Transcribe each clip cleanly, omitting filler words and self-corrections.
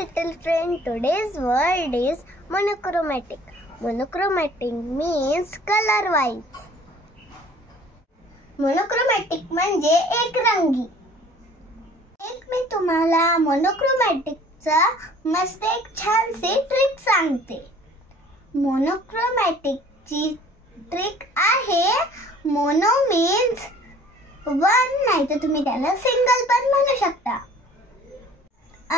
little friend, today's word is monochromatic. Monochromatic means color wise. Monochromatic म्हणजे एकरंगी. मी तुम्हाला मोनोक्रोमॅटिकचा मस्त एक छानशी ट्रिक सांगते. मोनोक्रोमॅटिकची ट्रिक आहे मोनो मीन्स वन, नाही तर तुम्ही त्याला सिंगल पण म्हणू शकता,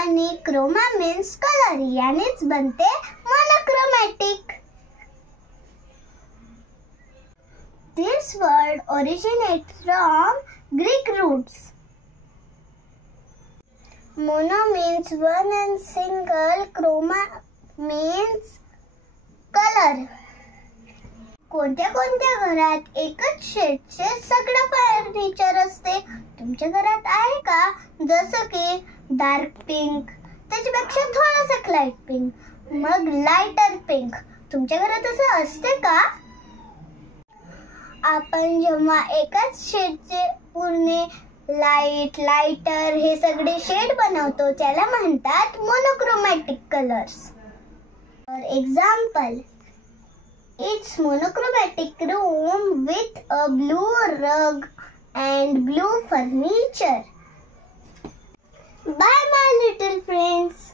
आणि क्रोमा मीन्स कलर, यानेच बनते monochromatic. This word originates from Greek roots. Mono means one and single, chroma means color. कोणत्या कोणत्या घरात एकच शेडचे सगळं फर्निचर असते? तुमच्या घरात आहे का? जसं की डार्क पिंक, त्याच्यापेक्षा थोडासा लाईट पिंक, मग लाइटर पिंक. तुमच्या घरात असं असते का? आपण जेव्हा एकाच शेडचे पूर्ण लाइट, लाइटर हे सगळे शेड बनवतो त्याला म्हणतात monochromatic colours. For example, it's monochromatic room with a blue रग and blue furniture. Bye my little friends.